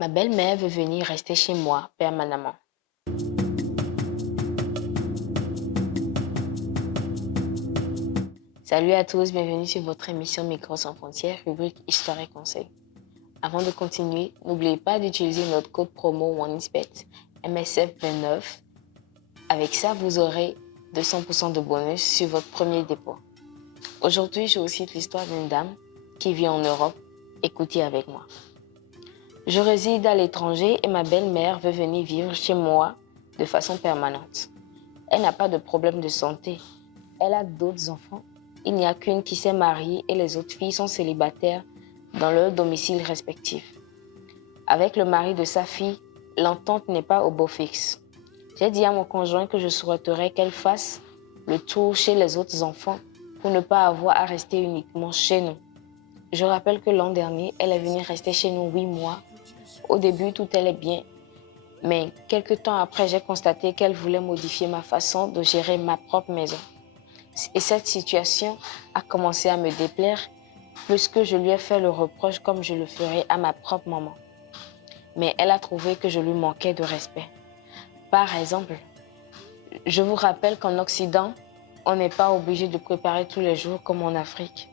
Ma belle-mère veut venir rester chez moi permanemment. Salut à tous, bienvenue sur votre émission Micro sans frontières, rubrique Histoire et Conseils. Avant de continuer, n'oubliez pas d'utiliser notre code promo OneXBet MSF29. Avec ça, vous aurez 200% de bonus sur votre premier dépôt. Aujourd'hui, je vous cite l'histoire d'une dame qui vit en Europe. Écoutez avec moi. Je réside à l'étranger et ma belle-mère veut venir vivre chez moi de façon permanente. Elle n'a pas de problème de santé. Elle a d'autres enfants. Il n'y a qu'une qui s'est mariée et les autres filles sont célibataires dans leur domicile respectif. Avec le mari de sa fille, l'entente n'est pas au beau fixe. J'ai dit à mon conjoint que je souhaiterais qu'elle fasse le tour chez les autres enfants pour ne pas avoir à rester uniquement chez nous. Je rappelle que l'an dernier, elle est venue rester chez nous 8 mois. Au début, tout allait bien. Mais quelques temps après, j'ai constaté qu'elle voulait modifier ma façon de gérer ma propre maison. Et cette situation a commencé à me déplaire puisque je lui ai fait le reproche comme je le ferais à ma propre maman. Mais elle a trouvé que je lui manquais de respect. Par exemple, je vous rappelle qu'en Occident, on n'est pas obligé de préparer tous les jours comme en Afrique.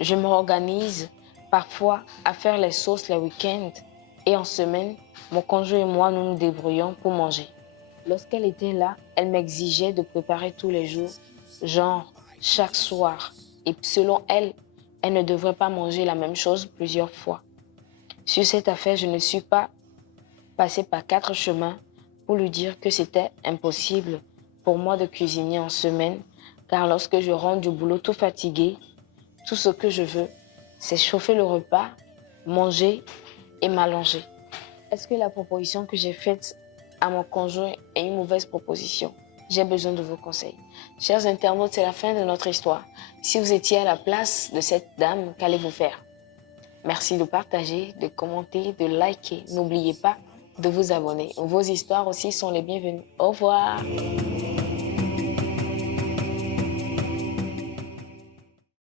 Je m'organise parfois à faire les sauces les week-ends et en semaine, mon conjoint et moi, nous nous débrouillons pour manger. Lorsqu'elle était là, elle m'exigeait de préparer tous les jours, genre chaque soir. Et selon elle, elle ne devrait pas manger la même chose plusieurs fois. Sur cette affaire, je ne suis pas passée par 4 chemins pour lui dire que c'était impossible pour moi de cuisiner en semaine, car lorsque je rentre du boulot tout fatiguée, tout ce que je veux, c'est chauffer le repas, manger et m'allonger. Est-ce que la proposition que j'ai faite à mon conjoint est une mauvaise proposition? J'ai besoin de vos conseils. Chers internautes, c'est la fin de notre histoire. Si vous étiez à la place de cette dame, qu'allez-vous faire? Merci de partager, de commenter, de liker. N'oubliez pas de vous abonner. Vos histoires aussi sont les bienvenues. Au revoir.